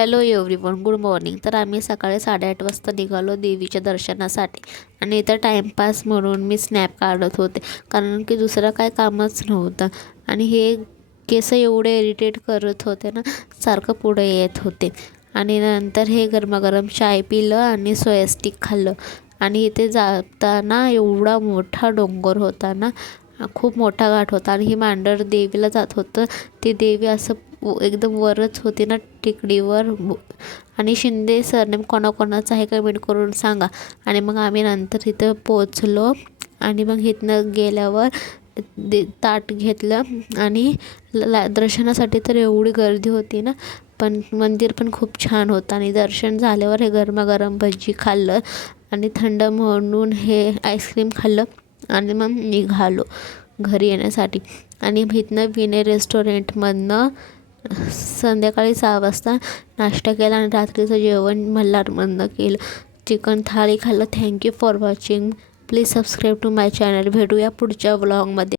Hello everyone, good morning. तर आम्ही सकाळी 8:30 वाजता निघालो देवीच्या दर्शनासाठी. आणि इथं टाईमपास म्हणून मी स्नॅप काढत होते, कारण की दुसरं काय कामच नव्हतं. आणि हे केस एवढे इरिटेट करत होते ना, सारखं पुढे येत होते. आणि नंतर हे गरमागरम चाय पिलं आणि सोया स्टिक खाल्लं. आणि इथे जाताना एवढा मोठा डोंगर होता ना, खूप मोठा घाट होता. आणि ही मांढर देवीला जात होतं. ती देवी असं एकदम वरच होती ना टेकडीवर. आणि शिंदे सरनेम कोणाकोणाचं आहे कमेंट करून सांगा. आणि मग आम्ही नंतर इथं पोचलो. आणि मग इथनं गेल्यावर ताट घेतलं. आणि दर्शनासाठी तर एवढी गर्दी होती ना, पण मंदिर पण खूप छान होतं. आणि दर्शन झाल्यावर हे गरमागरम भजी खाल्लं आणि थंड म्हणून हे आईस्क्रीम खाल्लं. आणि मग निघालो घरी येण्यासाठी. आणि इथनं विनय रेस्टॉरंटमधनं संध्याकाळी 6 वाजता नाश्ता केला आणि रात्रीचं जेवण मल्हारमधनं केलं. चिकन थाळी खाल्लं. Thank you for watching. Please subscribe to my channel. भेटूया पुढच्या व्लॉगमध्ये.